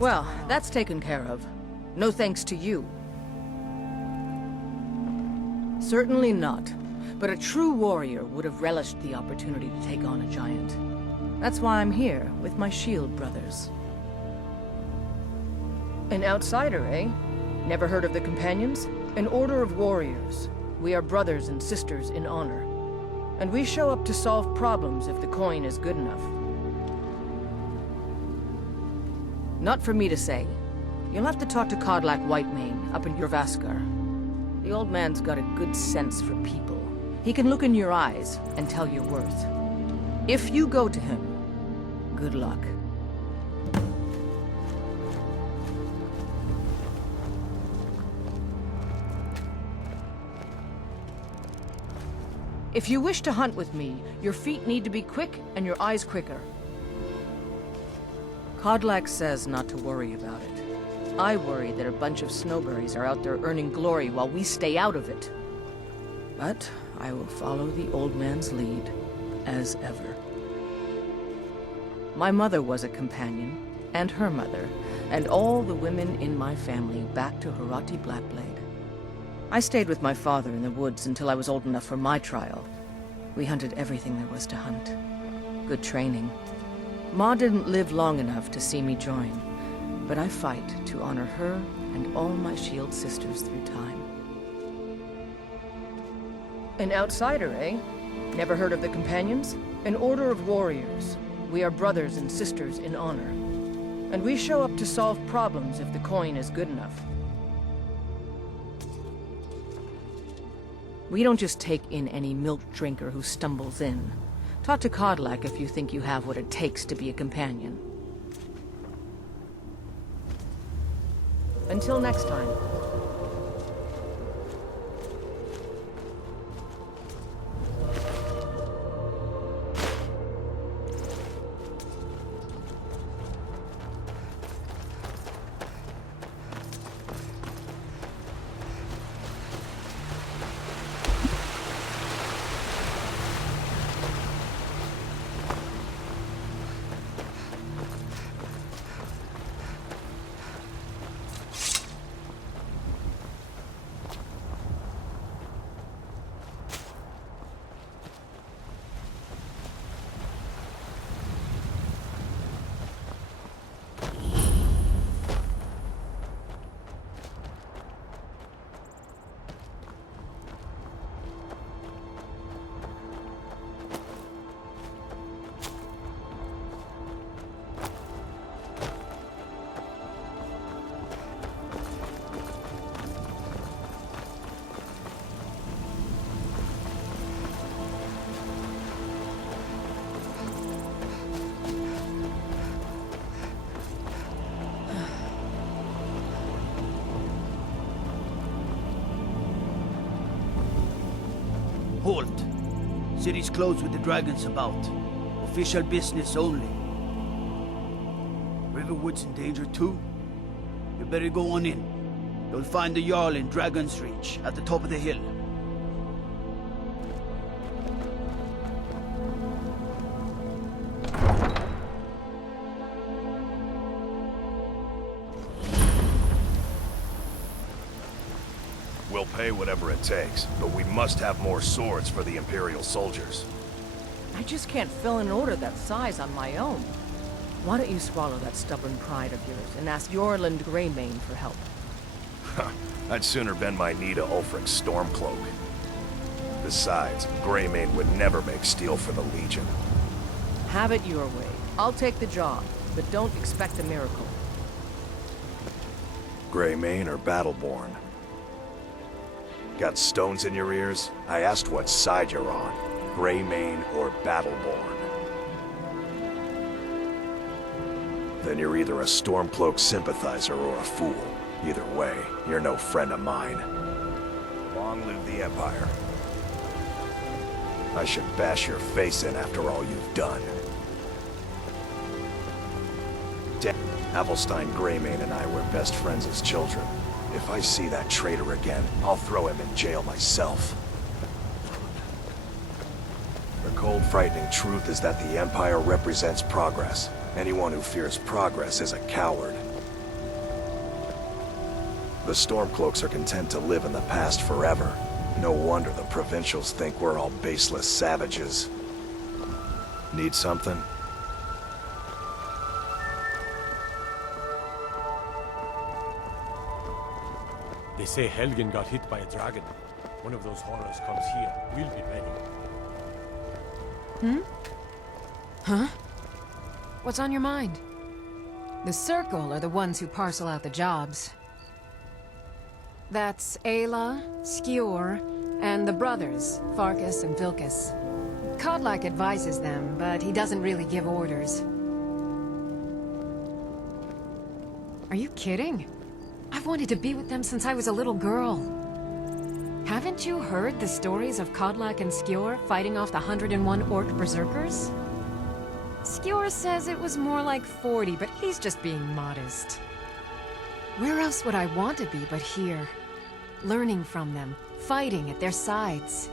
Well, that's taken care of. No thanks to you. Certainly not. But a true warrior would have relished the opportunity to take on a giant. That's why I'm here, with my shield brothers. An outsider, eh? Never heard of the Companions? An order of warriors. We are brothers and sisters in honor. And we show up to solve problems if the coin is good enough. Not for me to say. You'll have to talk to Kodlak Whitemane up in Jorvaskar. The old man's got a good sense for people. He can look in your eyes and tell your worth. If you go to him, good luck. If you wish to hunt with me, your feet need to be quick and your eyes quicker. Kodlak says not to worry about it. I worry that a bunch of snowberries are out there earning glory while we stay out of it. But I will follow the old man's lead, as ever. My mother was a companion, and her mother, and all the women in my family back to Harati Blackblade. I stayed with my father in the woods until I was old enough for my trial. We hunted everything there was to hunt. Good training. Ma didn't live long enough to see me join, but I fight to honor her and all my shield sisters through time. An outsider, eh? Never heard of the Companions? An order of warriors. We are brothers and sisters in honor. And we show up to solve problems if the coin is good enough. We don't just take in any milk drinker who stumbles in. Talk to Kodlak if you think you have what it takes to be a companion. Until next time. Halt. City's closed with the dragons about. Official business only. Riverwood's in danger too? You better go on in. You'll find the Jarl in Dragon's Reach, at the top of the hill. We'll pay whatever it takes, but we must have more swords for the Imperial soldiers. I just can't fill an order that size on my own. Why don't you swallow that stubborn pride of yours and ask Yorland Greymane for help? I'd sooner bend my knee to Ulfric's Stormcloak. Besides, Greymane would never make steel for the Legion. Have it your way. I'll take the job, but don't expect a miracle. Greymane or Battleborn? Got stones in your ears? I asked what side you're on. Greymane or Battleborn? Then you're either a Stormcloak sympathizer or a fool. Either way, you're no friend of mine. Long live the Empire. I should bash your face in after all you've done. Avelstein Greymane and I were best friends as children. If I see that traitor again, I'll throw him in jail myself. The cold, frightening truth is that the Empire represents progress. Anyone who fears progress is a coward. The Stormcloaks are content to live in the past forever. No wonder the provincials think we're all baseless savages. Need something? They say Helgen got hit by a dragon. One of those horrors comes here. We'll be ready. Huh? What's on your mind? The Circle are the ones who parcel out the jobs. That's Ayla, Skjor, and the brothers, Farkas and Vilkas. Kodlak advises them, but he doesn't really give orders. Are you kidding? I've wanted to be with them since I was a little girl. Haven't you heard the stories of Kodlak and Skjor fighting off the 101 Orc berserkers? Skjor says it was more like 40, but he's just being modest. Where else would I want to be but here? Learning from them, fighting at their sides.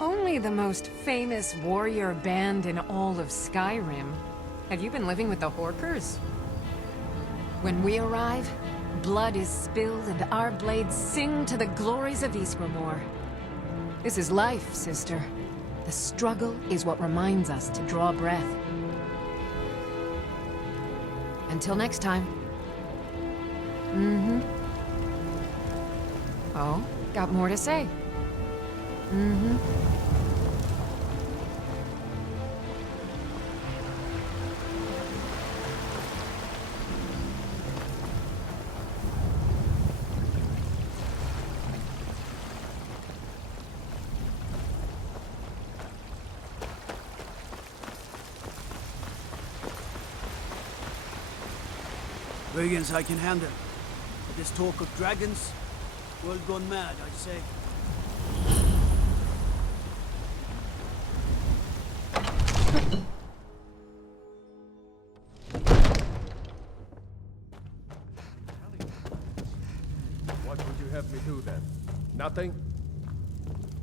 Only the most famous warrior band in all of Skyrim. Have you been living with the Horkers? When we arrive, blood is spilled and our blades sing to the glories of Ysgramor. This is life, sister. The struggle is what reminds us to draw breath. Until next time. Oh, got more to say? Brigands I can handle. But this talk of dragons, world gone mad, I'd say. What would you have me do then? Nothing?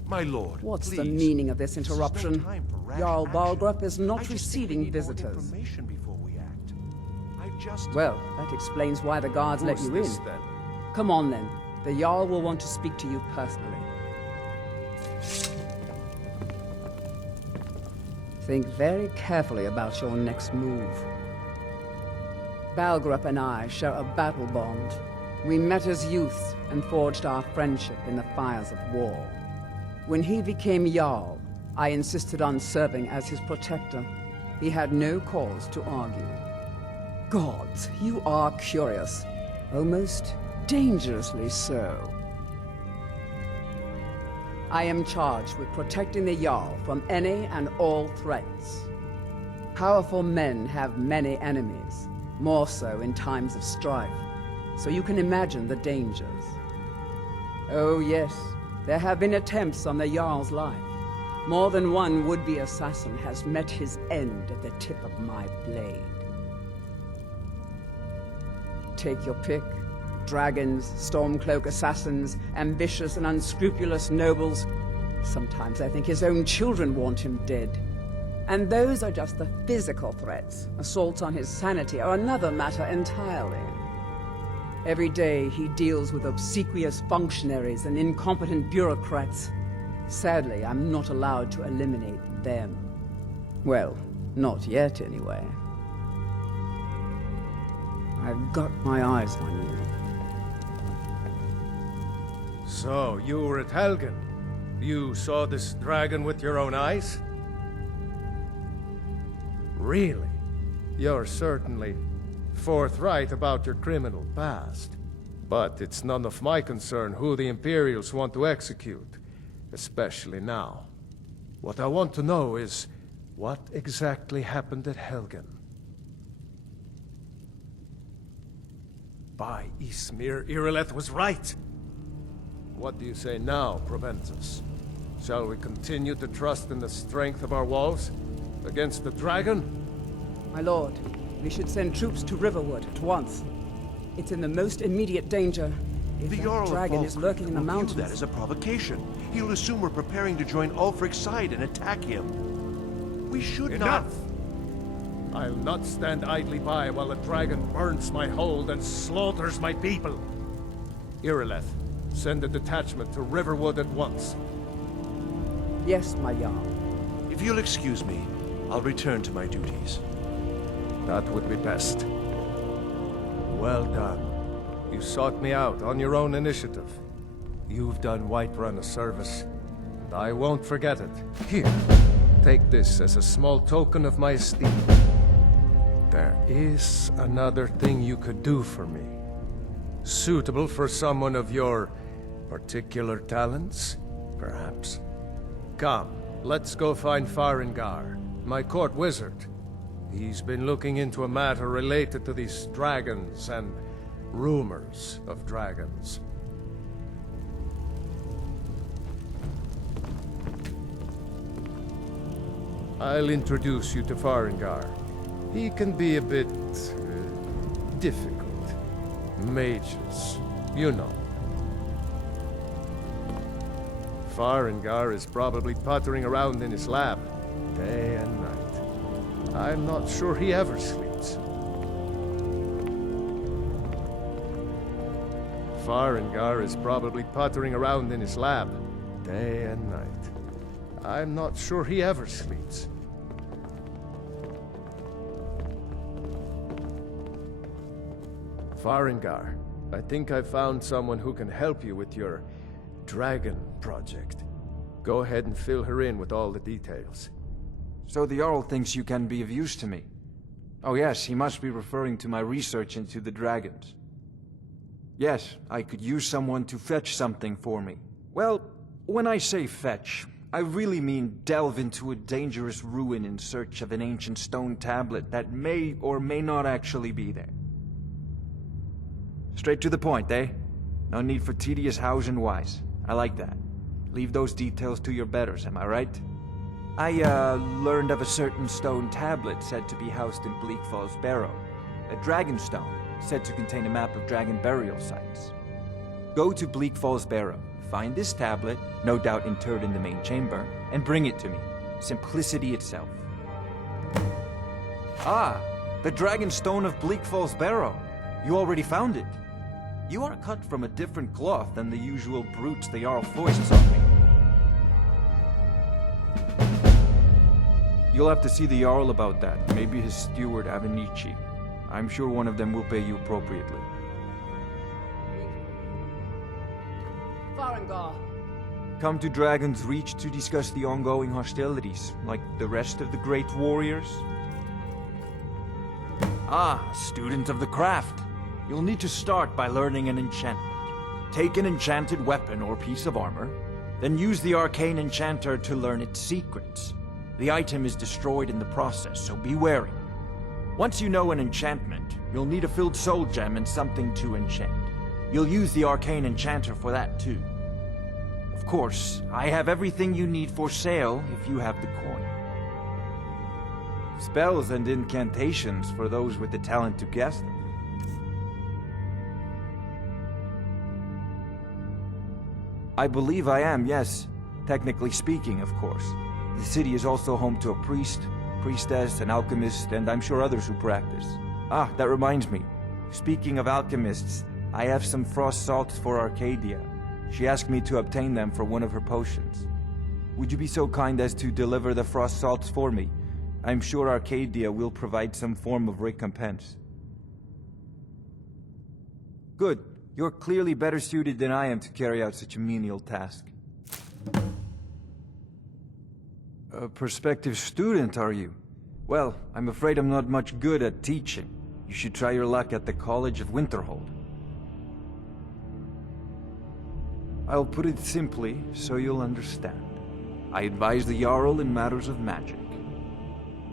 My lord, What's the please. meaning of this This is no interruption? time for rash Jarl action. Balgrup is I not just think we receiving need more visitors. information before we act. Well, that explains why the guards let Who's you in. this, then? Come on then. The Jarl will want to speak to you personally. Think very carefully about your next move. Balgrup and I share a battle bond. We met as youths and forged our friendship in the fires of war. When he became Jarl, I insisted on serving as his protector. He had no cause to argue. Gods, you are curious. Almost dangerously so. I am charged with protecting the Jarl from any and all threats. Powerful men have many enemies, more so in times of strife, so you can imagine the dangers. Oh yes, there have been attempts on the Jarl's life. More than one would-be assassin has met his end at the tip of my blade. Take your pick. Dragons, Stormcloak assassins, ambitious and unscrupulous nobles. Sometimes I think his own children want him dead. And those are just the physical threats. Assaults on his sanity are another matter entirely. Every day he deals with obsequious functionaries and incompetent bureaucrats. Sadly, I'm not allowed to eliminate them. Well, not yet anyway. I've got my eyes on you. So, you were at Helgen. You saw this dragon with your own eyes? Really? You're certainly forthright about your criminal past. But it's none of my concern who the Imperials want to execute, especially now. What I want to know is, what exactly happened at Helgen? By Ysmir, Irileth was right! What do you say now, Proventus? Shall we continue to trust in the strength of our walls? Against the dragon? My lord, we should send troops to Riverwood at once. It's in the most immediate danger. If The that Jarl of dragon is Falkreath lurking in the will view mountains. that as a provocation. He'll assume we're preparing to join Ulfric's side and attack him. We should Enough! I'll not stand idly by while a dragon burns my hold and slaughters my people. Irileth, send a detachment to Riverwood at once. Yes, my Jarl. If you'll excuse me, I'll return to my duties. That would be best. Well done. You sought me out on your own initiative. You've done Whiterun a service, and I won't forget it. Here, take this as a small token of my esteem. There is another thing you could do for me. Suitable for someone of your particular talents, perhaps. Come, let's go find Farengar, my court wizard. He's been looking into a matter related to these dragons and rumors of dragons. I'll introduce you to Farengar. He can be a bit difficult. Mages, you know. Farengar is probably puttering around in his lab, day and night. I'm not sure he ever sleeps. Farengar is probably puttering around in his lab, day and night. I'm not sure he ever sleeps. Farengar, I think I found someone who can help you with your dragon project. Go ahead and fill her in with all the details. So the Jarl thinks you can be of use to me. Oh yes, he must be referring to my research into the dragons. Yes, I could use someone to fetch something for me. Well, when I say fetch, I really mean delve into a dangerous ruin in search of an ancient stone tablet that may or may not actually be there. Straight to the point, eh? No need for tedious hows and whys. I like that. Leave those details to your betters, am I right? I, learned of a certain stone tablet said to be housed in Bleak Falls Barrow. A dragon stone, said to contain a map of dragon burial sites. Go to Bleak Falls Barrow, find this tablet, no doubt interred in the main chamber, and bring it to me. Simplicity itself. Ah, the dragon stone of Bleak Falls Barrow. You already found it. You are cut from a different cloth than the usual brutes the Jarl foists on me. You'll have to see the Jarl about that, maybe his steward Avenici. I'm sure one of them will pay you appropriately. Farengar. Come to Dragon's Reach to discuss the ongoing hostilities, like the rest of the great warriors? Ah, student of the craft. You'll need to start by learning an enchantment. Take an enchanted weapon or piece of armor, then use the arcane enchanter to learn its secrets. The item is destroyed in the process, so be wary. Once you know an enchantment, you'll need a filled soul gem and something to enchant. You'll use the arcane enchanter for that too. Of course, I have everything you need for sale if you have the coin. Spells and incantations for those with the talent to cast them. I believe I am, yes. Technically speaking, of course. The city is also home to a priest, priestess, an alchemist, and I'm sure others who practice. Ah, that reminds me. Speaking of alchemists, I have some frost salts for Arcadia. She asked me to obtain them for one of her potions. Would you be so kind as to deliver the frost salts for me? I'm sure Arcadia will provide some form of recompense. Good. You're clearly better suited than I am to carry out such a menial task. A prospective student, are you? Well, I'm afraid I'm not much good at teaching. You should try your luck at the College of Winterhold. I'll put it simply, so you'll understand. I advise the Jarl in matters of magic.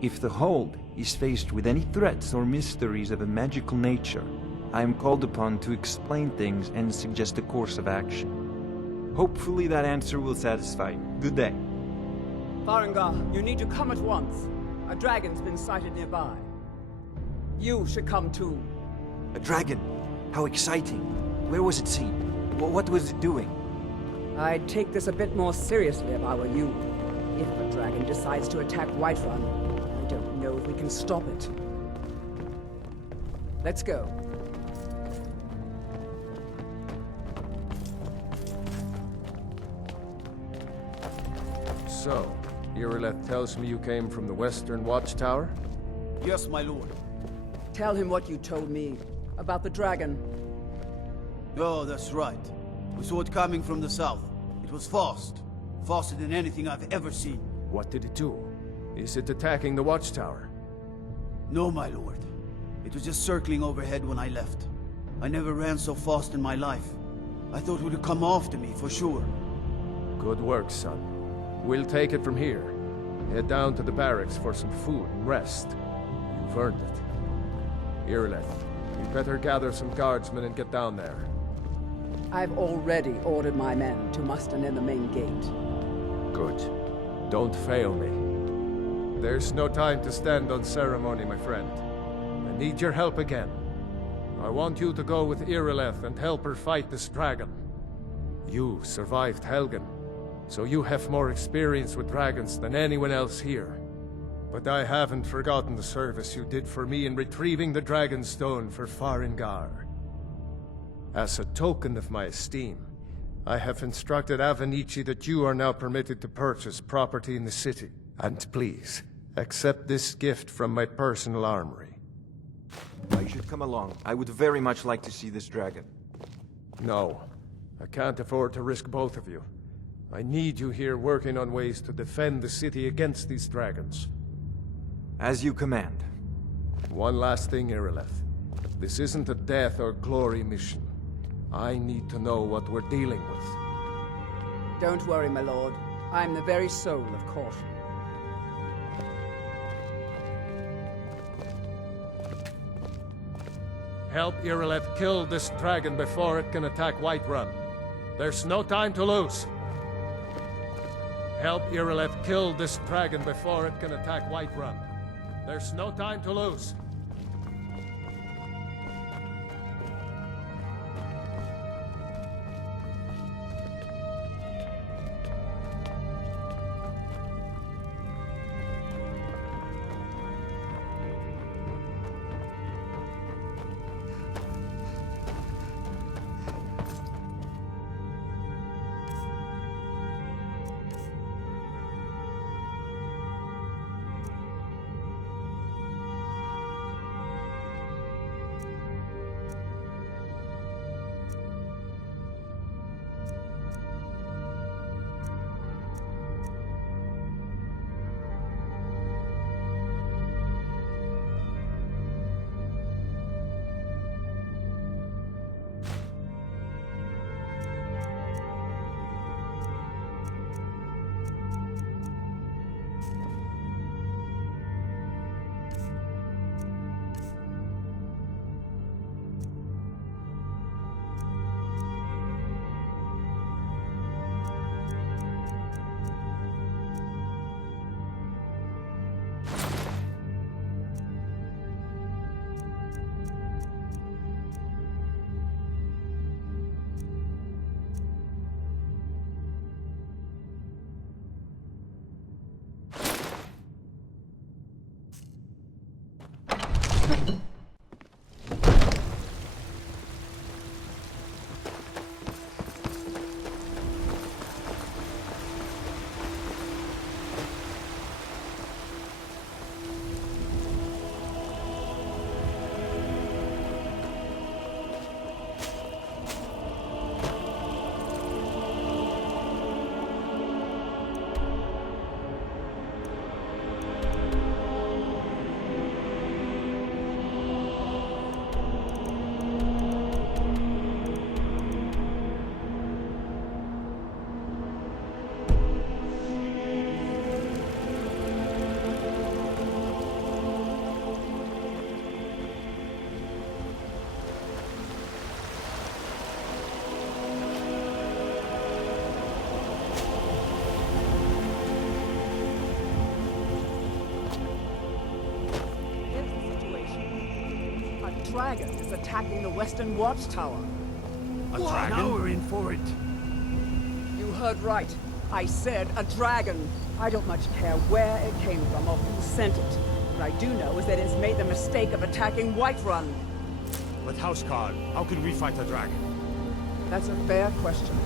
If the Hold is faced with any threats or mysteries of a magical nature, I am called upon to explain things and suggest a course of action. Hopefully that answer will satisfy you. Good day. Farengar, you need to come at once. A dragon's been sighted nearby. You should come too. A dragon? How exciting. Where was it seen? What was it doing? I'd take this a bit more seriously if I were you. If a dragon decides to attack Whiterun, I don't know if we can stop it. Let's go. So, Irileth tells me you came from the Western Watchtower? Yes, my lord. Tell him what you told me about the dragon. Oh, that's right. We saw it coming from the south. It was fast. Faster than anything I've ever seen. What did it do? Is it attacking the Watchtower? No, my lord. It was just circling overhead when I left. I never ran so fast in my life. I thought it would come after me, for sure. Good work, son. We'll take it from here. Head down to the barracks for some food and rest. You've earned it. Irileth, you better gather some guardsmen and get down there. I've already ordered my men to muster near the main gate. Good. Don't fail me. There's no time to stand on ceremony, my friend. I need your help again. I want you to go with Irileth and help her fight this dragon. You survived Helgen, so you have more experience with dragons than anyone else here. But I haven't forgotten the service you did for me in retrieving the Dragon Stone for Farengar. As a token of my esteem, I have instructed Avenici that you are now permitted to purchase property in the city. And please, accept this gift from my personal armory. You should come along. I would very much like to see this dragon. No, I can't afford to risk both of you. I need you here working on ways to defend the city against these dragons. As you command. One last thing, Irileth. This isn't a death or glory mission. I need to know what we're dealing with. Don't worry, my lord. I'm the very soul of caution. Help Irileth kill this dragon before it can attack Whiterun. There's no time to lose. Help Irileth kill this dragon before it can attack Whiterun. There's no time to lose. Dragon is attacking the Western Watchtower. A dragon? Now we're in for it. You heard right. I said a dragon. I don't much care where it came from or who sent it. What I do know is that it's made the mistake of attacking Whiterun. But Houseguard, how can we fight a dragon? That's a fair question.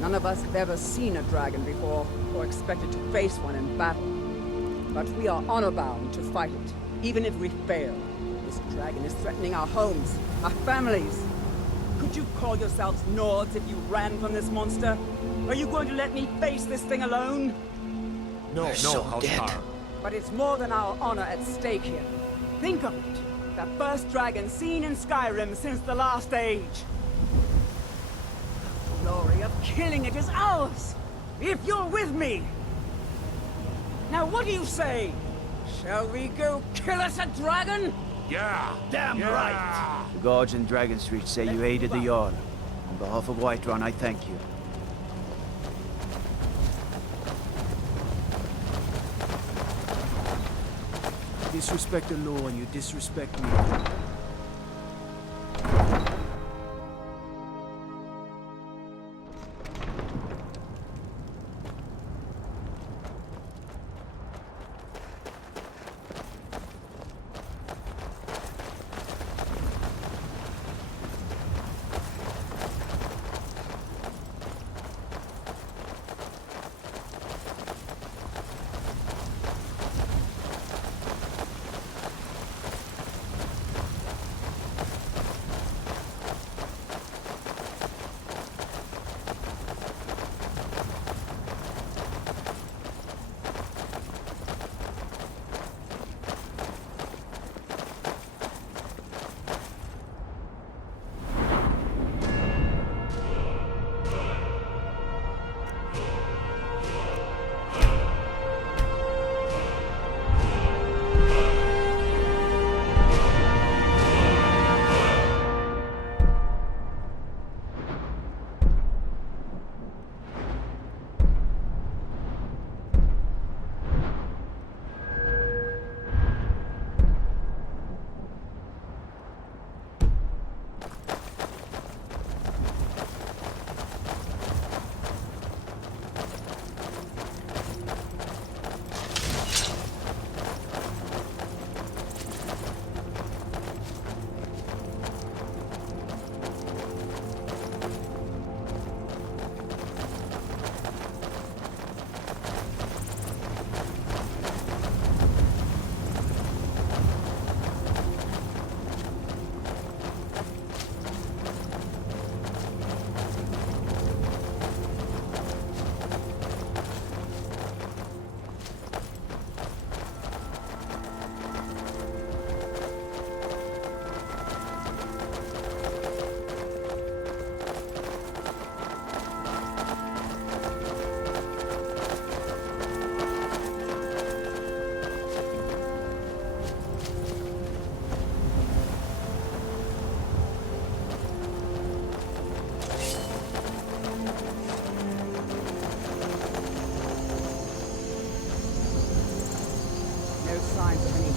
None of us have ever seen a dragon before, or expected to face one in battle. But we are honor-bound to fight it, even if we fail. This dragon is threatening our homes, our families. Could you call yourselves Nords if you ran from this monster? Are you going to let me face this thing alone? No, Houseguard. But it's more than our honor at stake here. Think of it. The first dragon seen in Skyrim since the last age. The glory of killing it is ours, if you're with me. Now what do you say? Shall we go kill us a dragon? Yeah! Damn yeah. right! The guards in Dragon Street say you aided the Jarl. On behalf of Whiterun, I thank you. Disrespect the law and you disrespect me.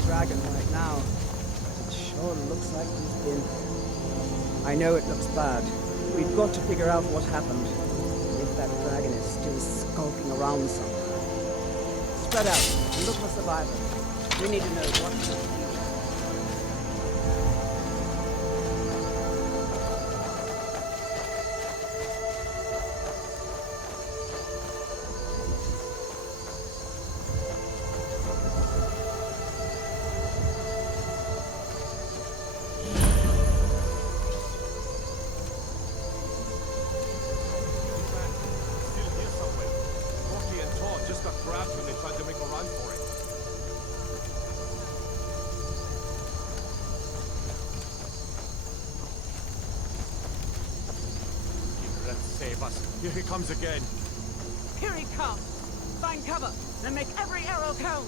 Dragon right now. It sure looks like he's been. I know it looks bad. We've got to figure out what happened. If that dragon is still skulking around somewhere. Spread out and look for survivors. We need to know what to do. Save us. Here he comes again. Here he comes! Find cover, and make every arrow count!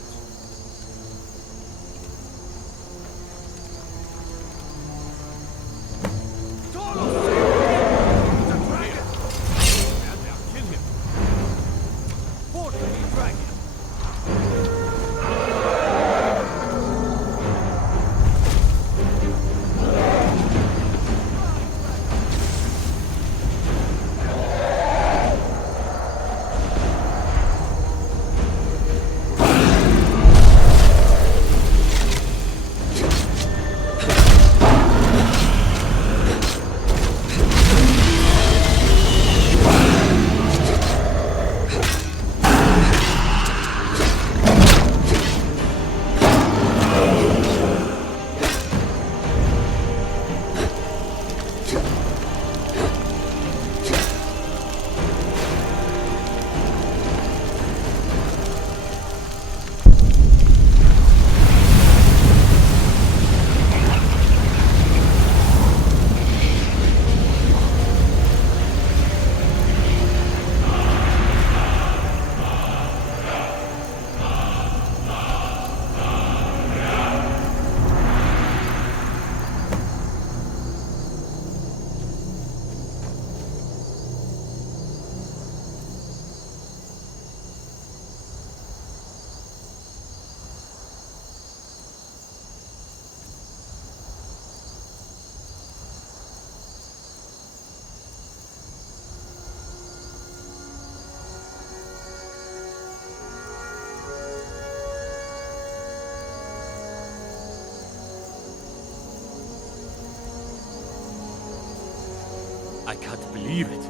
I can't believe it.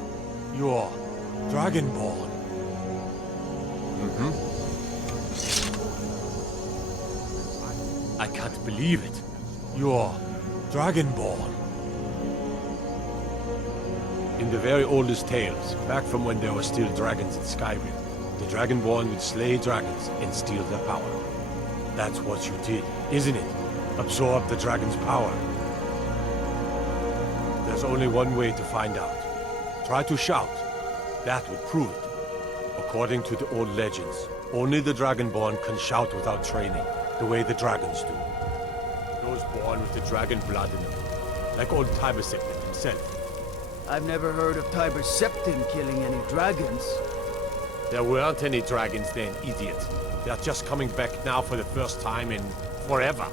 You're Dragonborn. I can't believe it. You're Dragonborn. In the very oldest tales, back from when there were still dragons in Skyrim, the Dragonborn would slay dragons and steal their power. That's what you did, isn't it? Absorb the dragon's power. There's only one way to find out. Try to shout. That would prove it. According to the old legends, only the Dragonborn can shout without training, the way the dragons do. Those born with the dragon blood in them, like old Tiber Septim himself. I've never heard of Tiber Septim killing any dragons. There weren't any dragons then, idiot. They're just coming back now for the first time in forever.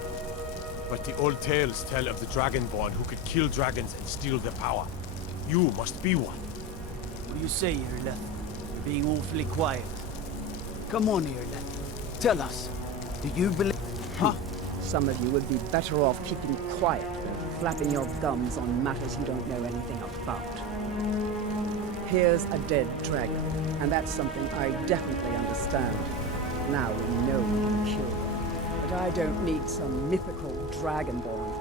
But the old tales tell of the Dragonborn who could kill dragons and steal their power. You must be one. What do you say, Irleth? You're being awfully quiet. Come on, Irleth. Tell us. Do you believe... Huh? Some of you would be better off keeping quiet than flapping your gums on matters you don't know anything about. Here's a dead dragon, and that's something I definitely understand. Now we know we can kill them. But I don't need some mythical dragonborn.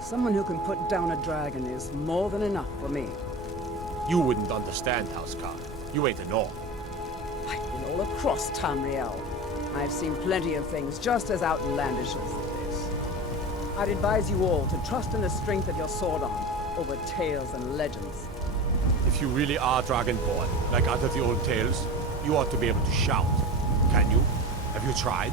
Someone who can put down a dragon is more than enough for me. You wouldn't understand, Housecarl. You ain't a North. I've been all across Tamriel. I've seen plenty of things just as outlandish as this. I'd advise you all to trust in the strength of your sword arm over tales and legends. If you really are Dragonborn, like out of the old tales, you ought to be able to shout. Can you? Have you tried?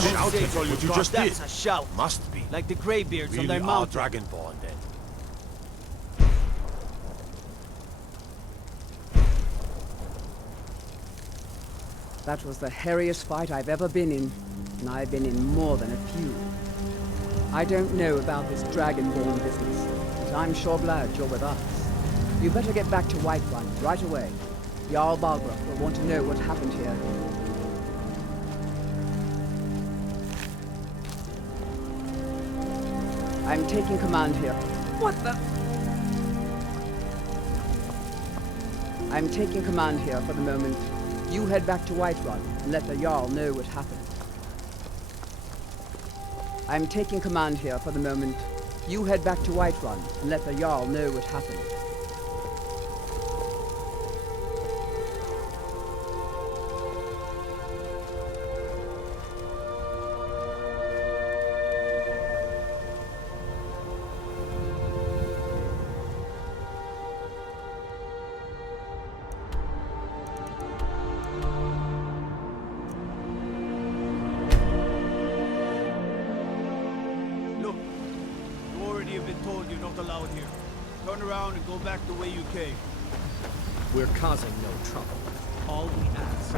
Shout, that's all you just did. That's a shout. Must be. Like the Greybeards Really on their are mountain. Dragonborn, then. That was the hairiest fight I've ever been in, and I've been in more than a few. I don't know about this Dragonborn business, but I'm sure glad you're with us. You better get back to Whiterun right away. Jarl Balgruuf will want to know what happened here. I'm taking command here. What the? I'm taking command here for the moment. You head back to Whiterun and let the Jarl know what happened. I'm taking command here for the moment. You head back to Whiterun and let the Jarl know what happened. Look, you already have been told you're not allowed here. Turn around and go back the way you came. We're causing no trouble. All we ask...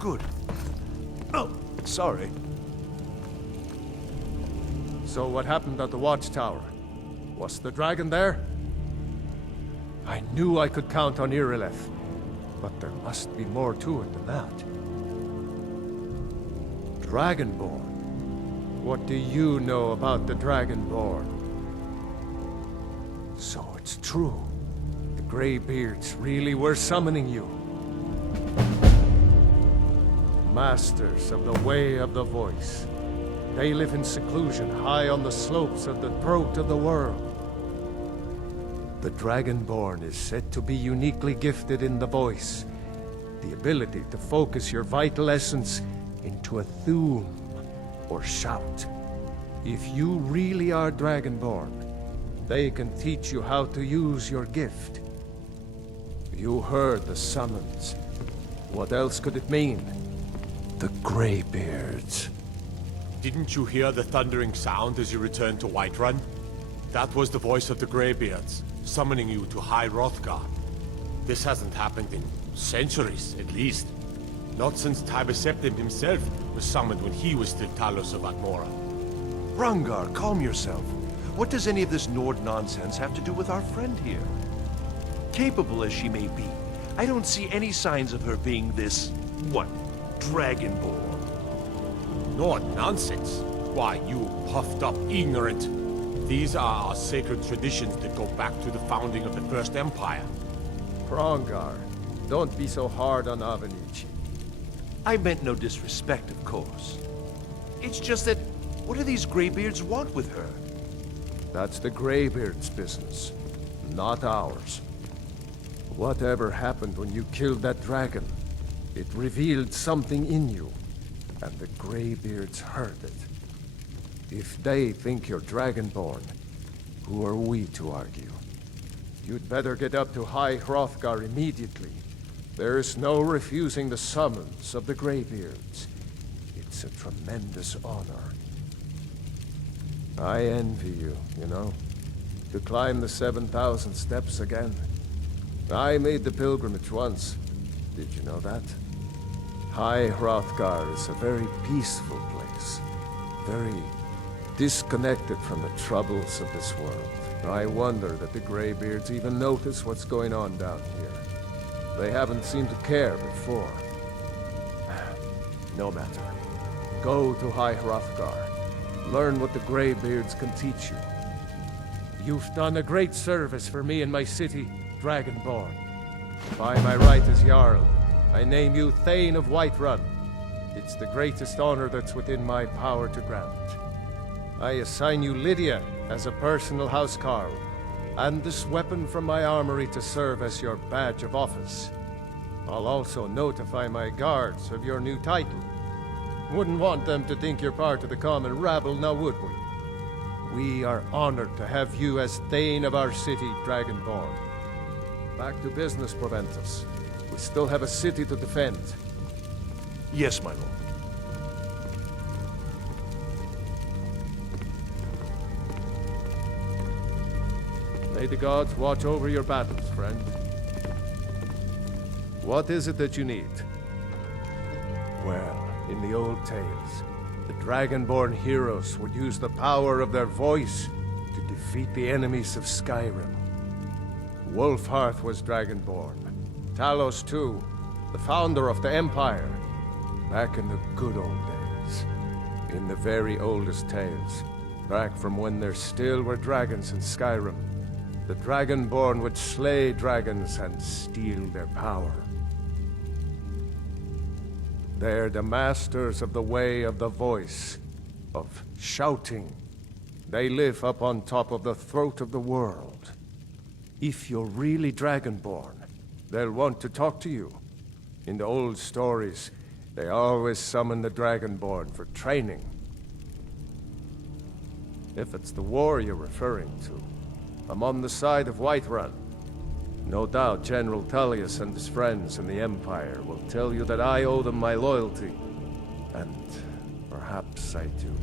Good. Oh, sorry. So what happened at the watchtower? Was the dragon there? I knew I could count on Irileth, but there must be more to it than that. Dragonborn? What do you know about the Dragonborn? So it's true. The Greybeards really were summoning you. Masters of the Way of the Voice. They live in seclusion high on the slopes of the throat of the world. The Dragonborn is said to be uniquely gifted in the voice. The ability to focus your vital essence into a thum, or shout. If you really are Dragonborn, they can teach you how to use your gift. You heard the summons. What else could it mean? The Greybeards. Didn't you hear the thundering sound as you returned to Whiterun? That was the voice of the Greybeards, summoning you to High Hrothgar. This hasn't happened in centuries, at least. Not since Tiber Septim himself was summoned when he was still Talos of Atmora. Rangar, calm yourself. What does any of this Nord nonsense have to do with our friend here? Capable as she may be, I don't see any signs of her being this, what, Dragonborn? Nord nonsense? Why, you puffed up ignorant. These are our sacred traditions that go back to the founding of the First Empire. Hrongar, don't be so hard on Avenici. I meant no disrespect, of course. It's just that, what do these Greybeards want with her? That's the Greybeards' business, not ours. Whatever happened when you killed that dragon, it revealed something in you, and the Greybeards heard it. If they think you're Dragonborn, who are we to argue? You'd better get up to High Hrothgar immediately. There's no refusing the summons of the Greybeards. It's a tremendous honor. I envy you, you know, to climb the 7,000 steps again. I made the pilgrimage once. Did you know that? High Hrothgar is a very peaceful place. Very disconnected from the troubles of this world. I wonder that the Greybeards even notice what's going on down here. They haven't seemed to care before. No matter. Go to High Hrothgar. Learn what the Greybeards can teach you. You've done a great service for me and my city, Dragonborn. By my right as Jarl, I name you Thane of Whiterun. It's the greatest honor that's within my power to grant. I assign you Lydia as a personal housecarl, and this weapon from my armory to serve as your badge of office. I'll also notify my guards of your new title. Wouldn't want them to think you're part of the common rabble, now would we? We are honored to have you as Thane of our city, Dragonborn. Back to business, Proventus. We still have a city to defend. Yes, my lord. May the gods watch over your battles, friend. What is it that you need? Well, in the old tales, the Dragonborn heroes would use the power of their voice to defeat the enemies of Skyrim. Wolfhearth was Dragonborn. Talos too, the founder of the Empire. Back in the good old days. In the very oldest tales. Back from when there still were dragons in Skyrim. The Dragonborn would slay dragons and steal their power. They're the masters of the way of the voice, of shouting. They live up on top of the throat of the world. If you're really Dragonborn, they'll want to talk to you. In the old stories, they always summon the Dragonborn for training. If it's the war you're referring to, I'm on the side of Whiterun. No doubt General Tullius and his friends in the Empire will tell you that I owe them my loyalty. And perhaps I do.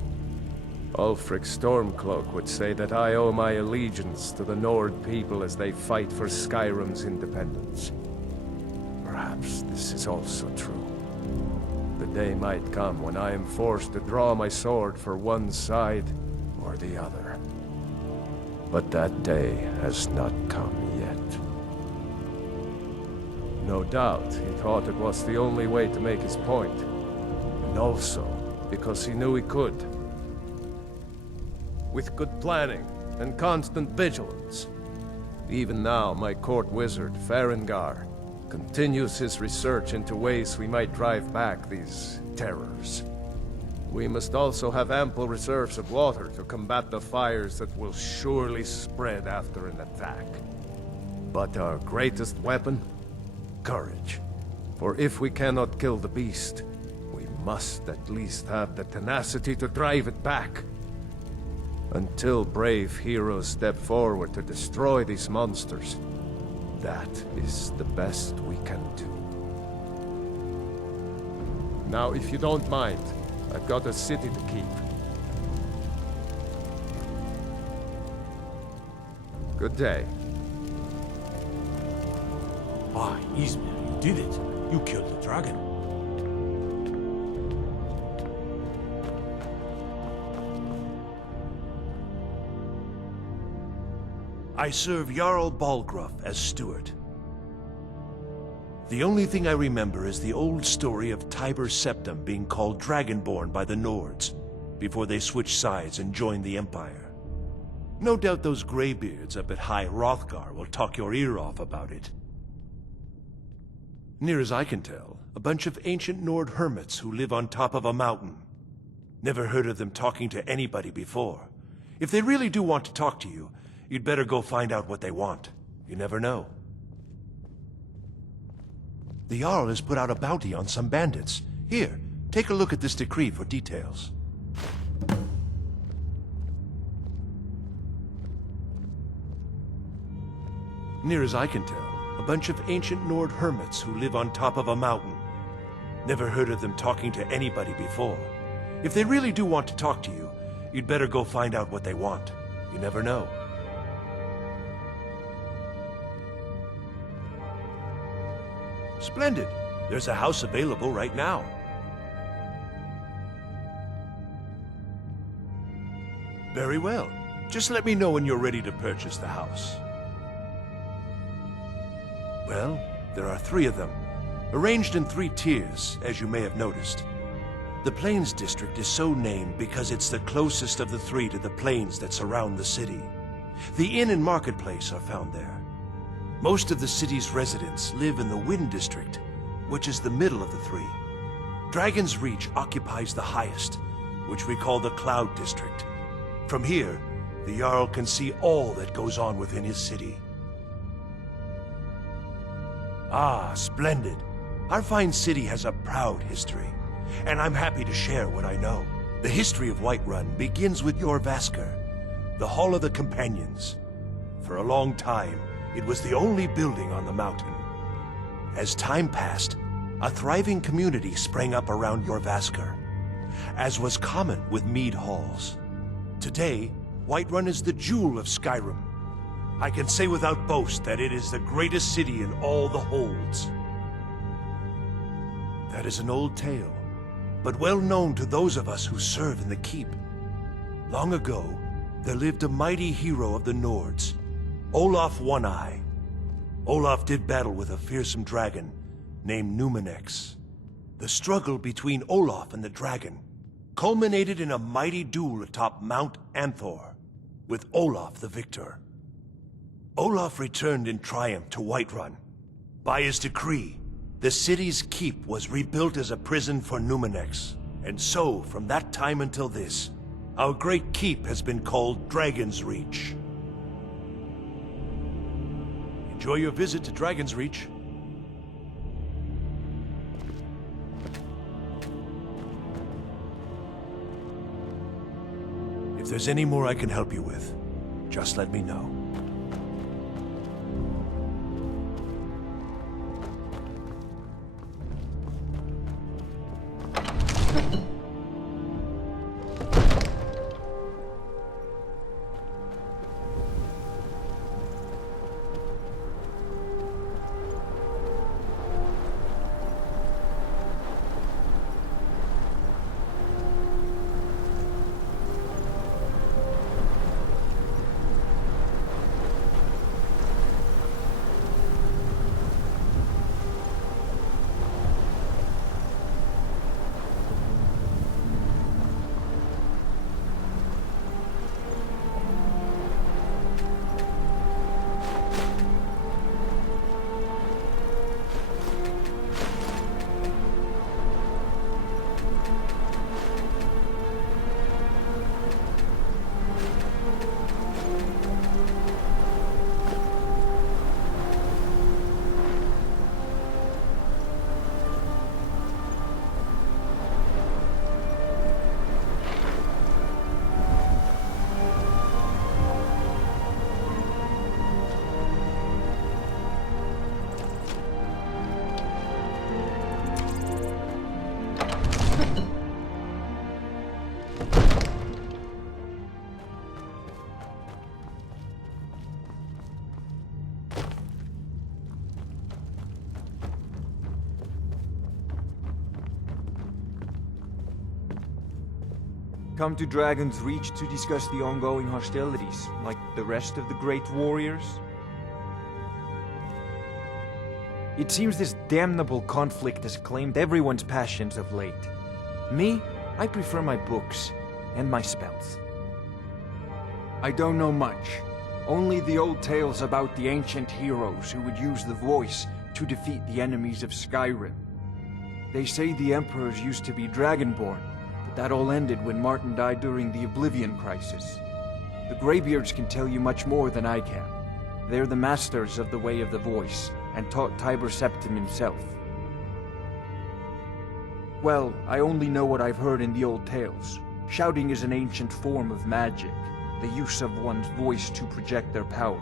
Ulfric Stormcloak would say that I owe my allegiance to the Nord people as they fight for Skyrim's independence. Perhaps this is also true. The day might come when I am forced to draw my sword for one side or the other. But that day has not come yet. No doubt he thought it was the only way to make his point. And also, because he knew he could. With good planning and constant vigilance. Even now, my court wizard, Farengar, continues his research into ways we might drive back these terrors. We must also have ample reserves of water to combat the fires that will surely spread after an attack. But our greatest weapon? Courage. For if we cannot kill the beast, we must at least have the tenacity to drive it back. Until brave heroes step forward to destroy these monsters, that is the best we can do. Now, if you don't mind, I've got a city to keep. Good day. Ah, Ismail, you did it. You killed the dragon. I serve Jarl Balgruuf as steward. The only thing I remember is the old story of Tiber Septim being called Dragonborn by the Nords, before they switched sides and joined the Empire. No doubt those graybeards up at High Hrothgar will talk your ear off about it. Near as I can tell, a bunch of ancient Nord hermits who live on top of a mountain. Never heard of them talking to anybody before. If they really do want to talk to you, you'd better go find out what they want. You never know. The Jarl has put out a bounty on some bandits. Here, take a look at this decree for details. Near as I can tell, a bunch of ancient Nord hermits who live on top of a mountain. Never heard of them talking to anybody before. If they really do want to talk to you, you'd better go find out what they want. You never know. Splendid. There's a house available right now. Very well. Just let me know when you're ready to purchase the house. Well, there are 3 of them, arranged in 3 tiers, as you may have noticed. The Plains District is so named because it's the closest of the 3 to the plains that surround the city. The inn and marketplace are found there. Most of the city's residents live in the Wind District, which is the middle of the 3. Dragon's Reach occupies the highest, which we call the Cloud District. From here, the Jarl can see all that goes on within his city. Ah, splendid. Our fine city has a proud history, and I'm happy to share what I know. The history of Whiterun begins with Jorrvaskr, the Hall of the Companions. For a long time, it was the only building on the mountain. As time passed, a thriving community sprang up around Jorrvaskr, as was common with mead halls. Today, Whiterun is the jewel of Skyrim. I can say without boast that it is the greatest city in all the holds. That is an old tale, but well known to those of us who serve in the keep. Long ago, there lived a mighty hero of the Nords, Olaf One-Eye. Olaf did battle with a fearsome dragon named Numenex. The struggle between Olaf and the dragon culminated in a mighty duel atop Mount Anthor, with Olaf the victor. Olaf returned in triumph to Whiterun. By his decree, the city's keep was rebuilt as a prison for Numenex. And so, from that time until this, our great keep has been called Dragon's Reach. Enjoy your visit to Dragon's Reach. If there's any more I can help you with, just let me know. Come to Dragon's Reach to discuss the ongoing hostilities, like the rest of the great warriors? It seems this damnable conflict has claimed everyone's passions of late. Me, I prefer my books and my spells. I don't know much. Only the old tales about the ancient heroes who would use the voice to defeat the enemies of Skyrim. They say the emperors used to be Dragonborn, but that all ended when Martin died during the Oblivion Crisis. The Greybeards can tell you much more than I can. They're the masters of the Way of the Voice, and taught Tiber Septim himself. Well, I only know what I've heard in the old tales. Shouting is an ancient form of magic, the use of one's voice to project their power.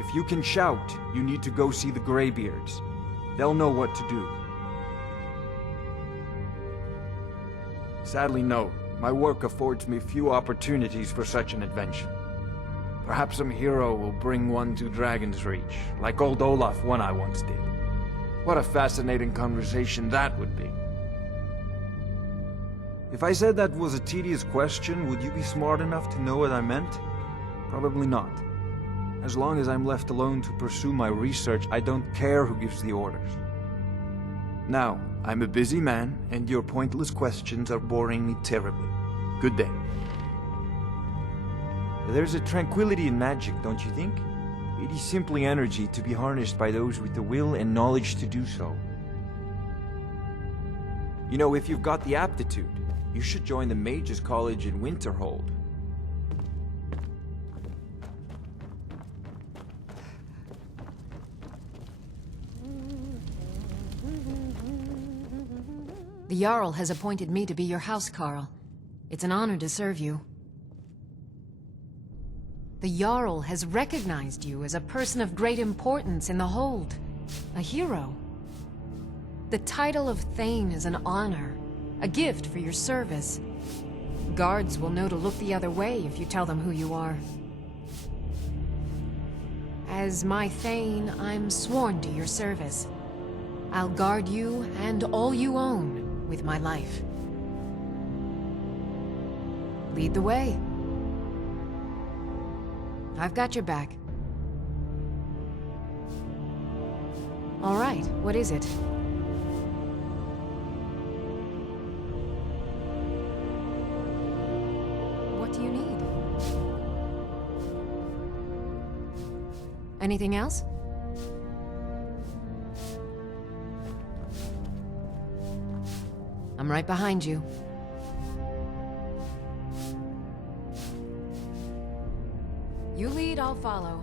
If you can shout, you need to go see the Greybeards. They'll know what to do. Sadly, no. My work affords me few opportunities for such an adventure. Perhaps some hero will bring one to Dragon's Reach, like old Olaf one I once did. What a fascinating conversation that would be. If I said that was a tedious question, would you be smart enough to know what I meant? Probably not. As long as I'm left alone to pursue my research, I don't care who gives the orders. Now, I'm a busy man, and your pointless questions are boring me terribly. Good day. There's a tranquility in magic, don't you think? It is simply energy to be harnessed by those with the will and knowledge to do so. You know, if you've got the aptitude, you should join the Mages College in Winterhold. The Jarl has appointed me to be your housecarl. It's an honor to serve you. The Jarl has recognized you as a person of great importance in the Hold. A hero. The title of Thane is an honor, a gift for your service. Guards will know to look the other way if you tell them who you are. As my Thane, I'm sworn to your service. I'll guard you and all you own with my life. Lead the way. I've got your back. All right, what is it? What do you need? Anything else? I'm right behind you. You lead, I'll follow.